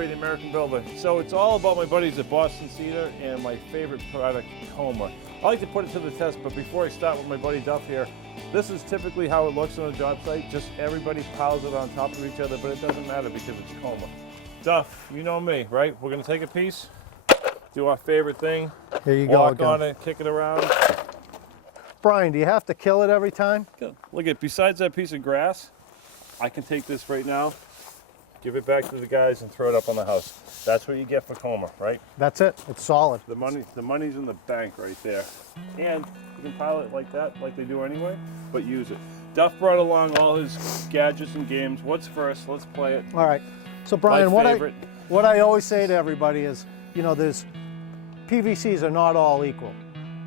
Gary, the American Builder. So it's all about my buddies at Boston Cedar and my favorite product, KOMA. I like to put it to the test, but before I start with my buddy Duff here, this is typically how it looks on a job site. Just everybody piles it on top of each other, but it doesn't matter because it's KOMA. Duff, you know me, right? We're gonna take a piece, do our favorite thing. Here you go. Walk on it, kick it around. Brian, do you have to kill it every time? Look at, besides that piece of grass, I can take this right now, give it back to the guys and throw it up on the house. That's what you get for KOMA, right? That's it. It's solid. The money's in the bank right there. And you can pile it like that, like they do anyway, but use it. Duff brought along all his gadgets and games. What's first? Let's play it. All right. So Brian, what I always say to everybody is, you know, PVCs are not all equal.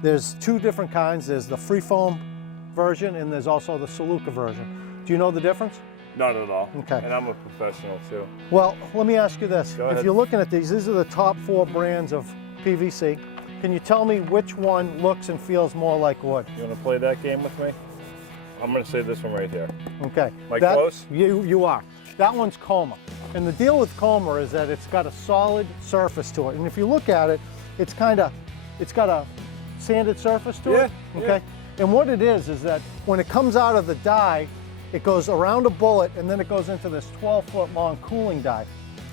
There's two different kinds. There's the free foam version and there's also the Celuka version. Do you know the difference? Not at all. Okay. And I'm a professional too. Well, let me ask you this. Go ahead. If you're looking at these are the top 4 brands of PVC. Can you tell me which one looks and feels more like wood? You want to play that game with me? I'm going to say this one right here. Okay. Am I close? You are. That one's KOMA. And the deal with KOMA is that it's got a solid surface to it. And if you look at it, it's got a sanded surface to it. Okay. Yeah. And what it is that when it comes out of the die, it goes around a bullet and then it goes into this 12-foot long cooling die.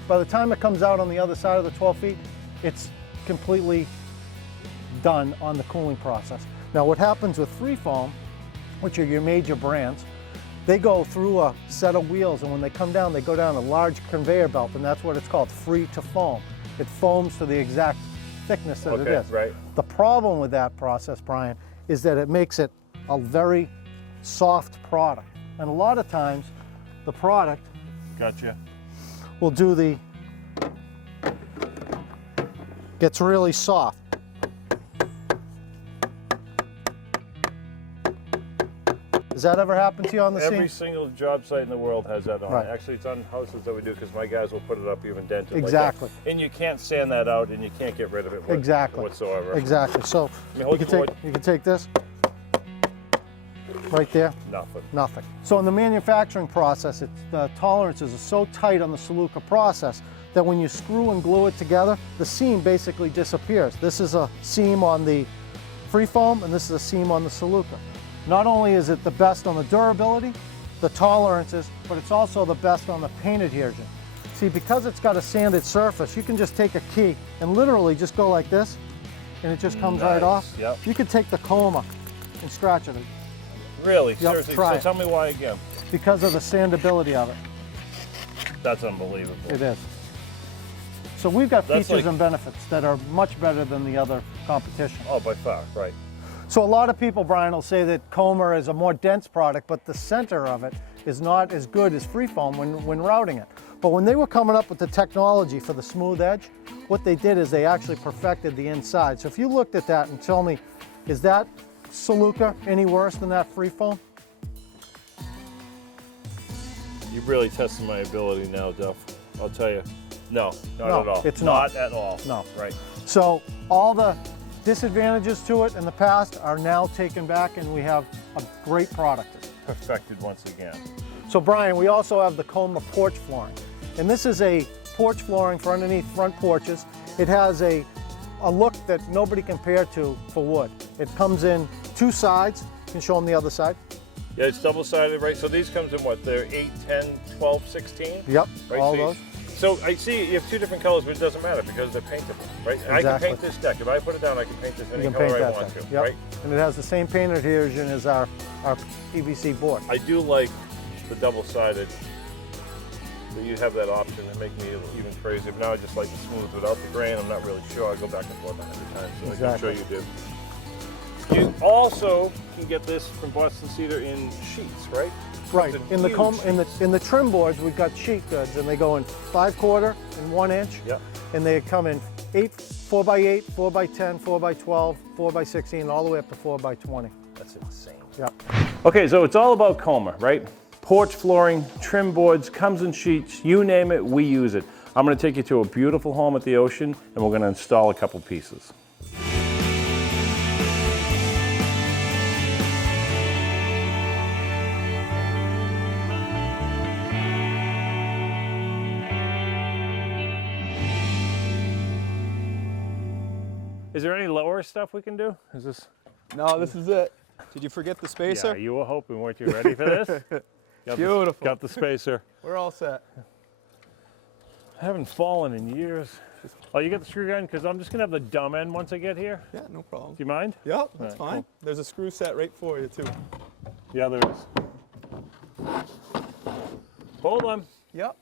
By the time it comes out on the other side of the 12 feet, it's completely done on the cooling process. Now what happens with free foam, which are your major brands, they go through a set of wheels and when they come down, they go down a large conveyor belt and that's what it's called, free to foam. It foams to the exact thickness that it is. Right. The problem with that process, Brian, is that it makes it a very soft product. And a lot of times, the product will do gets really soft. Does that ever happen to you on the scene? Every single job site in the world has that on. Right. Actually, it's on houses that we do because my guys will put it up even dented. Exactly. Like that. And you can't sand that out and you can't get rid of it whatsoever. Exactly. So you can take this right there. Nothing. So in the manufacturing process, the tolerances are so tight on the Celuka process that when you screw and glue it together, the seam basically disappears. This is a seam on the free foam and this is a seam on the Celuka. Not only is it the best on the durability, the tolerances, but it's also the best on the paint adhesion. See, because it's got a sanded surface, you can just take a key and literally just go like this, and it just comes right off. Yep. You could take the KOMA and scratch it. Really? Yep, Seriously? try So tell me why again. Because of the sandability of it. That's unbelievable. It is. So we've got features and benefits that are much better than the other competition. Oh, by far, right. So a lot of people, Brian, will say that KOMA is a more dense product, but the center of it is not as good as free foam when routing it. But when they were coming up with the technology for the smooth edge, what they did is they actually perfected the inside. So if you looked at that and tell me, is that Celuka any worse than that free foam? You've really tested my ability now, Duff. I'll tell you. No, not at all. It's not at all. No. Right. So all the disadvantages to it in the past are now taken back and we have a great product. Perfected once again. So Brian, we also have the KOMA porch flooring. And this is a porch flooring for underneath front porches. It has a look that nobody compared to for wood. It comes in 2 sides. You can show them the other side. Yeah, it's double-sided, right? So these comes in what? They're 8, 10, 12, 16? Yep, right? all those. So I see you have 2 different colors, but it doesn't matter because they're paintable, right? Exactly. I can paint this deck. If I put it down, I can paint this any color I want to, yep. right? And it has the same paint adhesion as our PVC board. I do like the double-sided, that you have that option that make me even crazier. But now I just like the smooth without the grain. I'm not really sure. I go back and forth 100 times, so exactly. I'm sure you do. You also can get this from Boston Cedar in sheets, right? Right. In the trim boards, we've got sheet goods, and they go in 5/4 and 1 inch. Yep. And they come in 4x8, 4x10, 4x12, 4x16, all the way up to 4x20. That's insane. Yep. Okay, so it's all about KOMA, right? Porch flooring, trim boards, comes in sheets, you name it, we use it. I'm going to take you to a beautiful home at the ocean, and we're going to install a couple pieces. Is there any lower stuff we can do? Is this? No, this is it. Did you forget the spacer? Yeah, you were hoping, weren't you? Ready for this? Beautiful. Got the spacer. We're all set. I haven't fallen in years. Oh, you got the screw gun? Because I'm just gonna have the dumb end once I get here. Yeah, no problem. Do you mind? Yep, that's All right, fine. cool. There's a screw set right for you too. Yeah, there is. Hold on. Yep.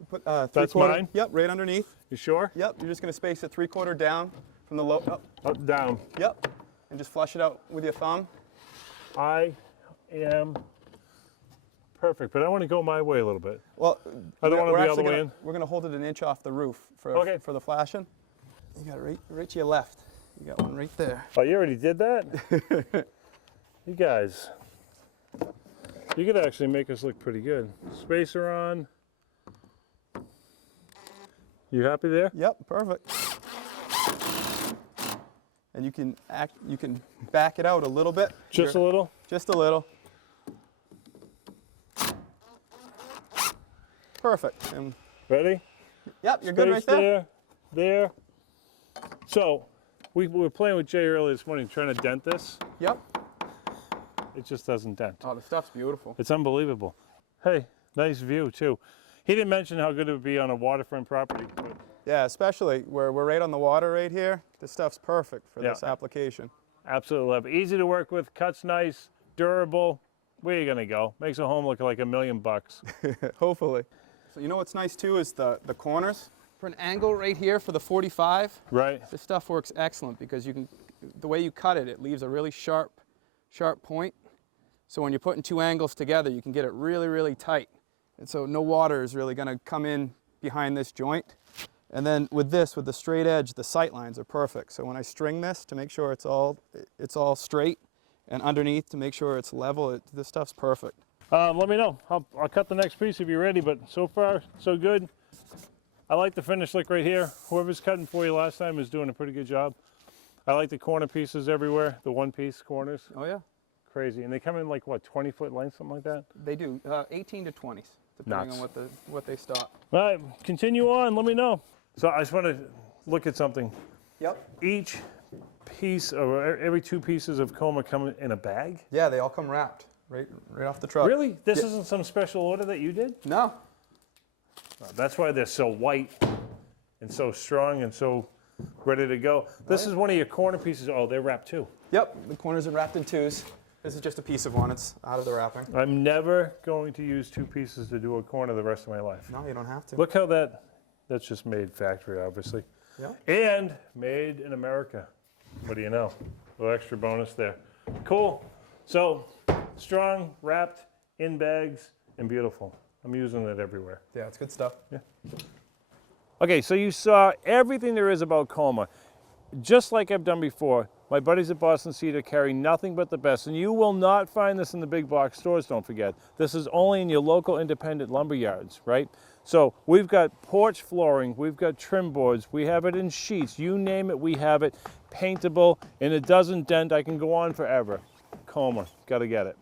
You put That's 3/4. mine? Yep, right underneath. You sure? Yep, you're just gonna space it 3/4 down from the low. Up. Up, down. Yep, and just flush it out with your thumb. I am perfect, but I want to go my way a little bit. Well, I don't want to we're be all actually the way gonna- in. We're gonna hold it an inch off the roof for Okay. the flashing. You got it right to your left. You got one right there. Oh, you already did that? You guys, you could actually make us look pretty good. Spacer on. You happy there? Yep, perfect. And you can back it out a little bit. Just a little? Just a little. Perfect. And Ready? yep, you're good right Space there. there. So, we were playing with Jay earlier this morning trying to dent this. Yep. It just doesn't dent. Oh, the stuff's beautiful. It's unbelievable. Hey, nice view too. He didn't mention how good it would be on a waterfront property. But Yeah, especially where we're right on the water right here. This stuff's perfect for Yeah. this application. absolutely love it. Easy to work with, cuts nice, durable. Where are you gonna go? Makes a home look like $1 million. Hopefully. So you know what's nice too is the corners. For an angle right here for the 45, Right? this stuff works excellent because the way you cut it, it leaves a really sharp point. So when you're putting two angles together, you can get it really, really tight. And so no water is really gonna come in behind this joint. And then with this, with the straight edge, the sight lines are perfect. So when I string this to make sure it's all straight, and underneath to make sure it's level, this stuff's perfect. Let me know. I'll cut the next piece if you're ready, but so far, so good. I like the finish look right here. Whoever's cutting for you last time is doing a pretty good job. I like the corner pieces everywhere, the one-piece corners. Oh yeah? Crazy. And they come in like, what, 20-foot length, something like that? They do, 18 to 20s, depending Nuts. on what they stop. All right, continue on. Let me know. So I just want to look at something. Yep. Each piece, or every two pieces of KOMA come in a bag? Yeah, they all come wrapped, right off the truck. Really? This isn't some special order that you did? No. That's why they're so white and so strong and so ready to go. This is one of your corner pieces. Oh, they're wrapped too. Yep, the corners are wrapped in twos. This is just a piece of one, it's out of the wrapping. I'm never going to use two pieces to do a corner the rest of my life. No, you don't have to. Look how that's just made factory, obviously. Yep. And made in America. What do you know? A little extra bonus there. Cool. So, strong, wrapped, in bags, and beautiful. I'm using it everywhere. Yeah, it's good stuff. Yeah. Okay, so you saw everything there is about KOMA. Just like I've done before, my buddies at Boston Cedar carry nothing but the best, and you will not find this in the big box stores, don't forget. This is only in your local independent lumber yards, right? So we've got porch flooring, we've got trim boards, we have it in sheets, you name it, we have it, paintable, and it doesn't dent. I can go on forever. KOMA, gotta get it.